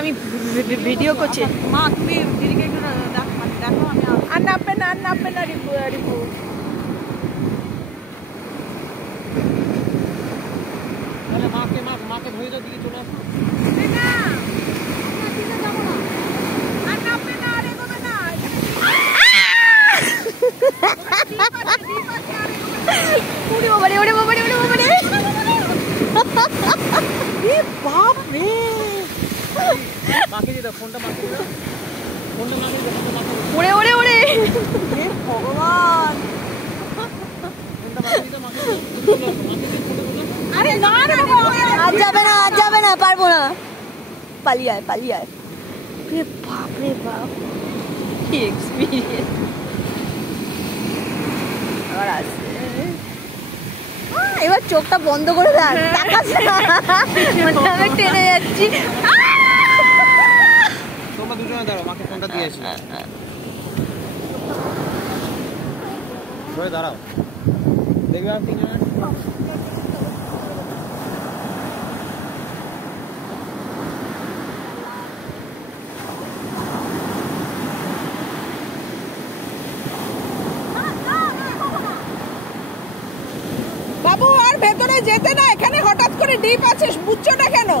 আমি ভিডিও করছি। মা তুমি দিদিকে একটু দেখো। আমি আর নামবে না রিপু তাহলে মাকে ধরে দাও, দিকে চলে আসো। মাকে দিয়ে দাও, ফোনটা মাকে দিয়ে দাও, ফোনটা মাকে দিয়ে দাও, ওরে ভগবান ফোনটা মাকে দিয়ে দাও, মাকে দিয়ে দাও, মাকে দিয়ে ফোনটা বলো। আরে না আজ যাবে না পারবো না। পালিয়ে আয় রে বাপ কি এক্সপেরিয়েন্স। আবার আসছে, এবার চোখটা বন্ধ করে দেখ, তাকাস না, আমি টেনে যাচ্ছি। তোমরা দুজনে দাঁড়াও, মাকে ফোনটা দিয়ে আসি। ধরে দাঁড়াও, দেখবে আর তিনজনে। বাবু আর ভেতরে যেতে না, এখানে হঠাৎ করে ডিপ আছে, বুঝছো না কেন?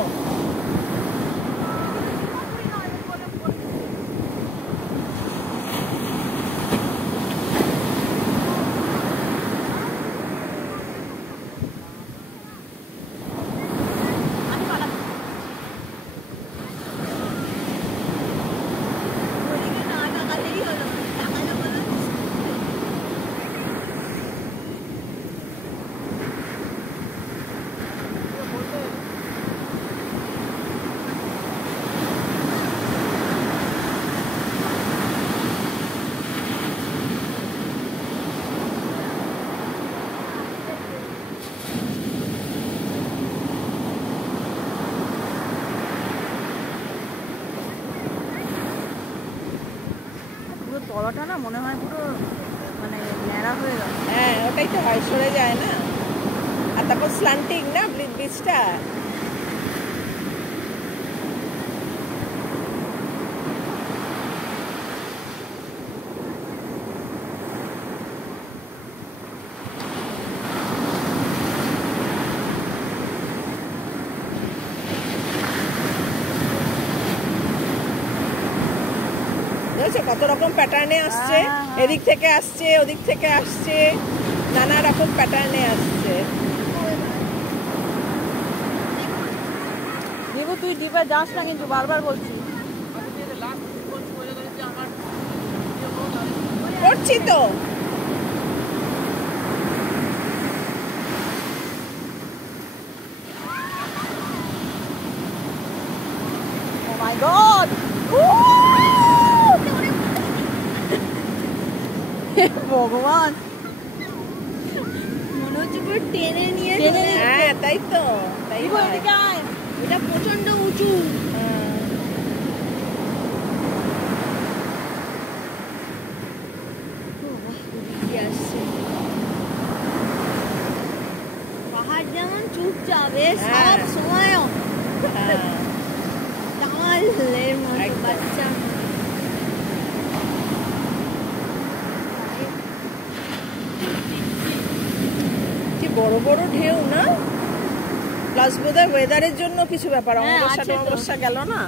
তলাটা না মনে হয় পুরো মানে ন্যাড়া হয়ে গেল। হ্যাঁ ওটাই তো হয়, সরে যায় না, আর তারপর স্ল্যান্টিং না ব্রিজটা। কত রকম প্যাটার্নে আসছে, এদিক থেকে আসছে, ওদিক থেকে আসছে, নানা রকম প্যাটার্নে আসছে। দেবু তুই ডিপে যাস না কিন্তু, বারবার বলছি। করছি তো। ও মাই গড, ভগবান, মনে হচ্ছে পুরো টেনে নিয়ে। হ্যাঁ তাই তো, তাই এটা প্রচন্ড উঁচু। পাহাড় যেমন চুপচাপ সব সময় দামালের মতো বাচ্চা। বড় বড় ঢেউ না, প্লাস বোধহয় ওয়েদারের জন্য কিছু ব্যাপার, অমাবস্যা গেল না।